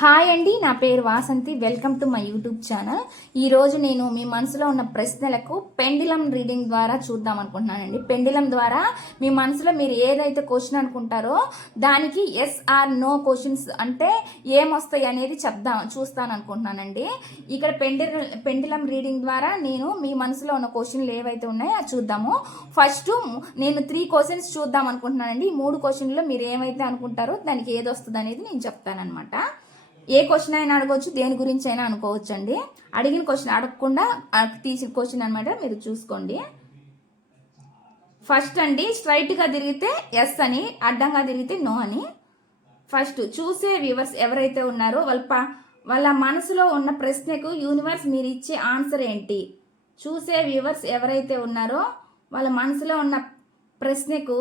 Hi అండి నా పేరు Vasanthi. Welcome to my YouTube channel. ఈరోజు నేను మీ మనసులో ఉన్న ప్రశ్నలకు పెండిలం రీడింగ్ ద్వారా చూద్దాం అనుకుంటున్నానండి. పెండిలం ద్వారా మీ మనసులో మీరు ఏదైతే క్వశ్చన్ అనుకుంటారో దానికి ఎస్ ఆర్ నో క్వశ్చన్స్ అంటే ఏమొస్తాయి అనేది చెప్దాం చూస్తాను అనుకుంటున్నానండి. ఇక్కడ పెండి పెండిలం రీడింగ్ ద్వారా నేను మీ మనసులో ఉన్న క్వశ్చన్లు ఏవైతే ఉన్నాయో అది చూద్దాము. ఫస్ట్ నేను త్రీ క్వశ్చన్స్ చూద్దాం అనుకుంటున్నానండి. ఈ మూడు క్వశ్చన్లో మీరు ఏమైతే అనుకుంటారో దానికి ఏది వస్తుంది అనేది నేను చెప్తానమాట ఏ క్వశ్చన్ అయినా అడగవచ్చు దేని గురించి అయినా అనుకోవచ్చు అండి అడిగిన క్వశ్చన్ అడగకుండా తీసిన క్వశ్చన్ అనమాట మీరు చూసుకోండి. ఫస్ట్ అండి స్ట్రైట్గా తిరిగితే ఎస్ అని అడ్డంగా తిరిగితే నో అని. ఫస్ట్ చూసే వ్యూవర్స్ ఎవరైతే ఉన్నారో వాళ్ళ ప వాళ్ళ మనసులో ఉన్న ప్రశ్నకు యూనివర్స్ మీరు ఇచ్చే ఆన్సర్ ఏంటి? చూసే వ్యూవర్స్ ఎవరైతే ఉన్నారో వాళ్ళ మనసులో ఉన్న ప్రశ్నకు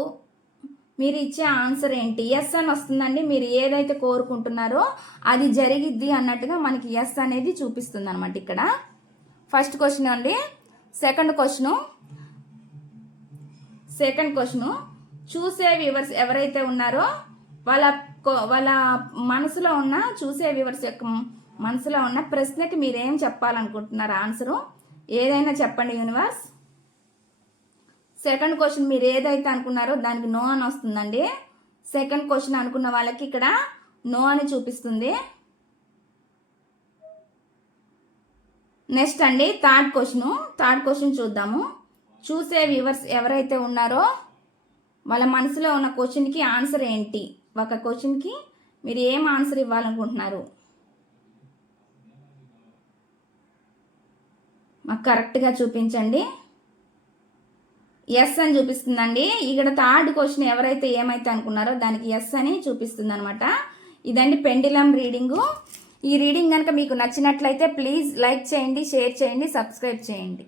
మీరు ఇచ్చే ఆన్సర్ ఏంటి? ఎస్ అని వస్తుందండి. మీరు ఏదైతే కోరుకుంటున్నారో అది జరిగిద్ది అన్నట్టుగా మనకి ఎస్ అనేది చూపిస్తుంది అనమాట ఇక్కడ. ఫస్ట్ క్వశ్చన్ అండి సెకండ్ క్వశ్చను సెకండ్ క్వశ్చను చూసే వ్యూవర్స్ ఎవరైతే ఉన్నారో వాళ్ళ కో- వాళ్ళ మనసులో ఉన్న చూసే వ్యూవర్స్ యొక్క మనసులో ఉన్న ప్రశ్నకి మీరేం చెప్పాలనుకుంటున్నారు? ఆన్సరు ఏదైనా చెప్పండి యూనివర్స్ సెకండ్ క్వశ్చన్ మీరు ఏదైతే అనుకున్నారో దానికి నో అని వస్తుందండి. సెకండ్ క్వశ్చన్ అనుకున్న వాళ్ళకి ఇక్కడ నో అని చూపిస్తుంది. నెక్స్ట్ అండి థర్డ్ క్వశ్చన్. థర్డ్ క్వశ్చన్ చూద్దాము. చూసే వ్యూవర్స్ ఎవరైతే ఉన్నారో వాళ్ళ మనసులో ఉన్న క్వశ్చన్కి ఆన్సర్ ఏంటి? ఒక క్వశ్చన్కి మీరు ఏం ఆన్సర్ ఇవ్వాలనుకుంటున్నారు? మాకు కరెక్ట్గా చూపించండి. ఎస్ అని చూపిస్తుందండి. ఇక్కడ థర్డ్ క్వశ్చన్ ఎవరైతే ఏమైతే అనుకున్నారో దానికి ఎస్ అని చూపిస్తుంది అనమాట ఇదండి పెండిలం రీడింగు. ఈ రీడింగ్ కనుక మీకు నచ్చినట్లయితే ప్లీజ్ లైక్ చేయండి షేర్ చేయండి సబ్స్క్రైబ్ చేయండి.